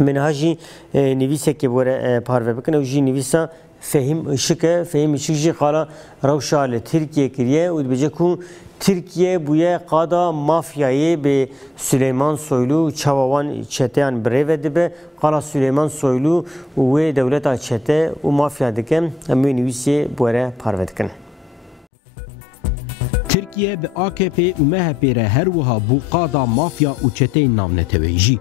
من هاجی نویسه که بوره پارو بکنه و جی نویسا فهم اشکه فهم اشک جی خالا روشال ترکیه کریه و بجه کو ترکیه بویه قادا مافیایی به سلیمان سویلو چواوان چتیان بریو دبه قالا سلیمان سویلو و دولتا چته و مافیا دکن امی نویسی بوره پارو بکنه ترکیه به AKP و MHP را هر وها بو قادا مافیا و چته نام نتویجی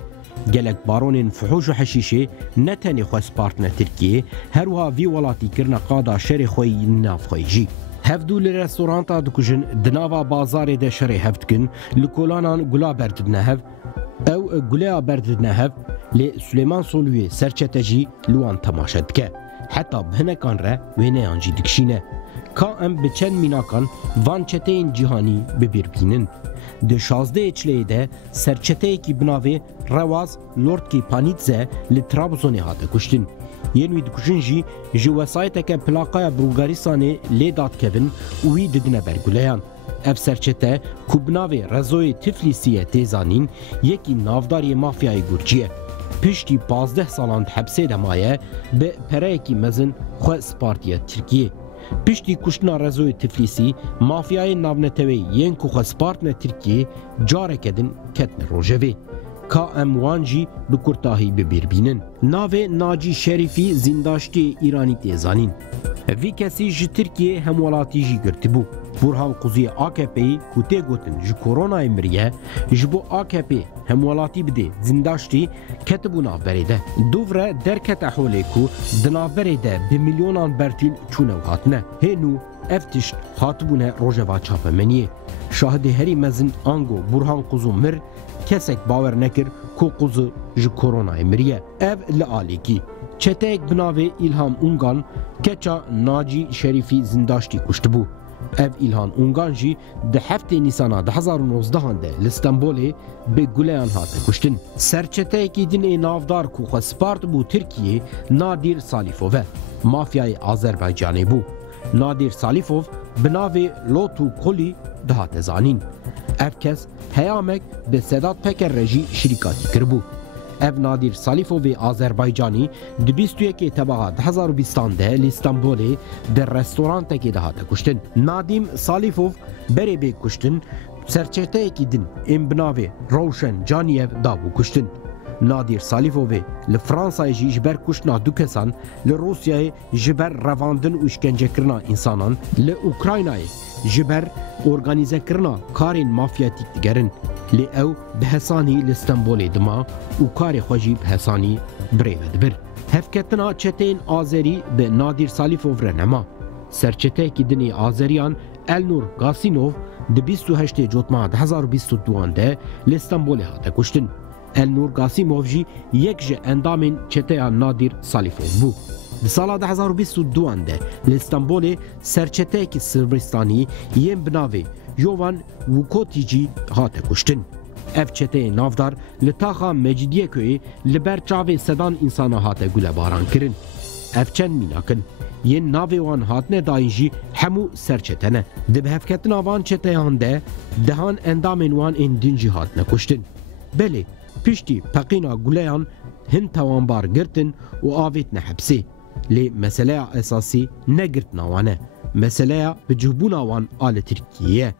گلک بارون فحوش و حشیشه نتنی خواه سپارتنا ترکیه هر وها وی ولاتی کرنا قادا شر خوی ناف خویجی هفدو لرستورانتا دکوژن دناوا بازار ده شر هفتکن لکولانان گلا برددنه هف او گلا برددنه هف لی سلیمان سولوی سرچتجی لوان تماشد که حتی بهنکان را وینه آنجی دکشینه که ام به چند میناکان وان چتین جهانی ببیر بینن ده 16 چلی ده سرچته کی بناوی رواز لورد کی پانیتزه لترابزونی هاته کشتن ینوی دکشن جی وسایت که پلاقای بلغاریستانی لیدات کبن وی ددنه برگولیان اف سرچته کو بناوی رزوی تفلیسیه تیزانین یکی نافداری مافیای گورچیه پشتی 15 سالان حبسه دمایه به پرایکی مزن خو سپارتیه ترکیه پشتی کشتنا رزوی تفلیسی مافیای ناونتوی ین کو خو سپارتنه ترکیه جاره کدن کتن روژوی که اموانجی به کرتاهی ببیر بینن ناوه ناجی شریفی زنداشتی ایرانی تیزانین وی کسی جی ترکیه همولاتی جی گرتی بو برهان قضیه AKP'yi کتی گوتن جی کورونای مریه جی بو AKP همولاتی بده زنداشتی کتبو نافبری ده دووره درکت احوله کو دنافبری ده به میلیونان برتیل چونه و هاتنه هنو افتشت هاتبونه روژوا چاپه منیه شاهد هری مزن آنگو برهان قضو مر کسک باور نکر کو قضو جی کورونای مریه اف لعالی چتک بناوه ایلهام اونگان کچا ناجی شریفی زنداشتی کشت بو اف ایلهام اونگان جی ده هفته نیسانا ده 2019 ده لستنبوله به گلیان هاته کشتن سرچته کی دین نافدار کو خو سپارت بو ترکیه نادر سالیفوف مافیای آذربایجانی بو نادر سالیفوف بناوه لوتو کلی ده هاته زانین اف کس هیامک به سداد پکر رژی شریکاتی کربو اف نادر سالیفوف آذربایجانی دبیستویه که تباها 2020 ده لستنبوله در رستوران که ده هاته کشتن نادیم سالیفوف بره به کشتن سرچته که دن ام بناوه روشن جانیف دابو کشتن نادر سالیفوف لفرانسای جبر کشتنا دو کسان لروسیای جبر رواندن و اشکنجه کرنا انسانان لأوکراینای جبر ارگانیزه کرنا کارین مافیاتیک دیگرن لی او به حسانی لستنبول دما و کار خوشی به حسانی بریود بر هفکتنا چتین آذری به نادر سالیفوف رنما سرچته که دنی آذریان النور گاسینوف ده 28 جوتما 2022 ده لستنبول هاته کشتن النور گاسیموف جی یک جه اندامین چته نادر سالیفوف بو در سال 2022 ده لستنبول سرچته که سربستانی یم بناوی یوان وکوتیجی هاته کشتن اف چته نافدار لتاخا مجیدیه کوی لبر چاوی سدان انسان هاته گله باران کرن اف چند میناکن ین ناوی وان هاتنه داینجی همو سرچتنه ده به هفکتن آوان چته هانده دهان اندامین وان این دنجی هاتنه کشتن بله پشتی پقینا گلیان هن توانبار گرتن و آویت نحبسی لی مسئله اساسی نگرت نوانه مسئله به جهبون آوان آل ترکیه